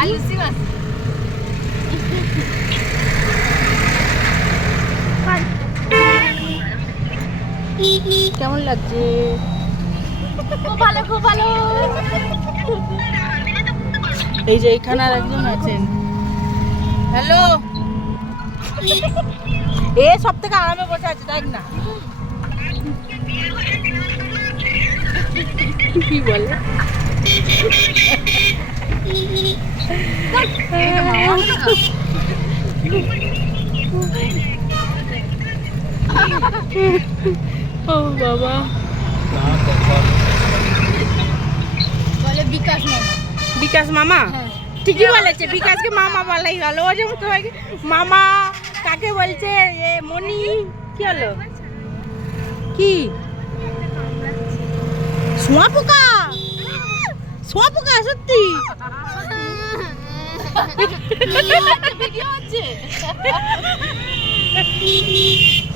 আলু সিম আছে কেমন লাগছে? খুব ভালো খুব ভালো। এই যে এখানে আর একজন আছেন। হ্যালো? এ সব থেকে আরামে বসে আছে দেখ না। কি বলে? ও বাবা। বলে বিকাশ মামা। বিকাশ মামা? হ্যাঁ। ঠিকই বলেছে বিকাশকে মামা বলাই ভালো ও যেমন সবাইকে মামা কাকে বলছে? এ মনি কি হলো? কি? শোয়া পোকা শোয়া পোকা সত্যি?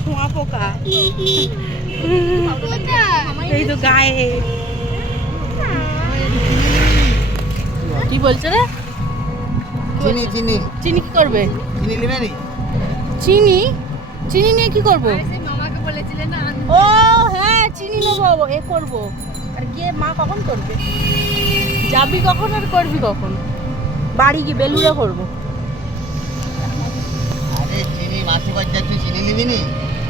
শোয়া পোকা এই তো গায়ে। কি বলছে রে? চিনি চিনি। চিনি কি করবে? চিনি নেবে নি? চিনি? চিনি নিয়ে কি করব? সেই মামাকে বলেছিলে না? ও হ্যাঁ চিনি নেব এ করব। আর গিয়ে মা কখন করবে? যাবি কখন আর করবি কখন? বাড়ি গিয়ে বেলুড়ে করব আরে চিনি মাসি বাচ্চা তুই চিনি নিবি নি?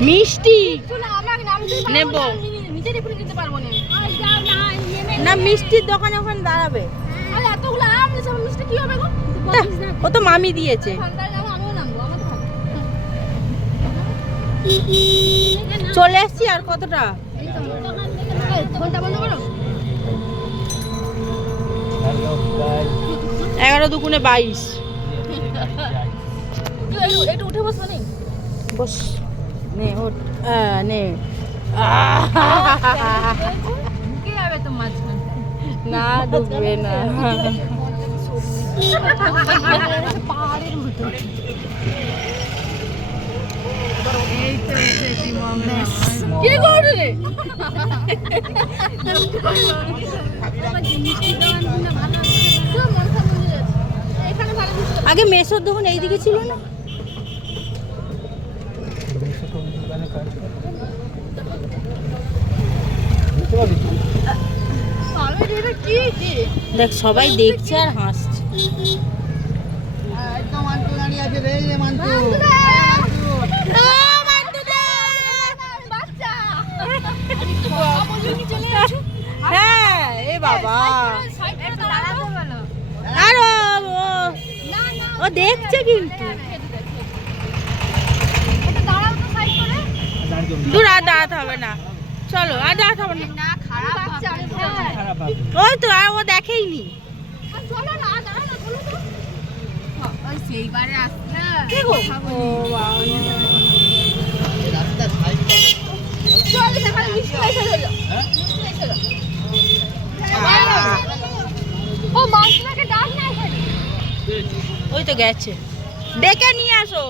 মিষ্টি। পারব না, মিষ্টির দোকানে ওখানে দাঁড়াবে। আরে এতগুলো আম নিয়ে সব মিষ্টি কি হবে গো? তা, ও তো মামি দিয়েছে। চলে এসছি আর কতটা? এগারো দুগুণে বাইশ। বস নে নে। না ডুববে কি রে এখানে ভালো মিষ্টি আগে মেসোর দোকান এইদিকে ছিল না? দেখ সবাই দেখছে আর হাসছে। হ্যাঁ এ বাবা। আর। ও দেখছে কিন্তু। দূর আর দাঁড়াতে হবে না। চলো আর দাঁড়াতে হবে না। ওই তো আর ও দেখেইনি। সেইবারে আসছে কি গো ও বাবা রাস্তা সাইড চল এখানে মিষ্টি এসে গেল মিষ্টি এসে গেল ও মাছটাকে ডাক না এখানে ওই তো গেছে। ডেকে নিয়ে আসো।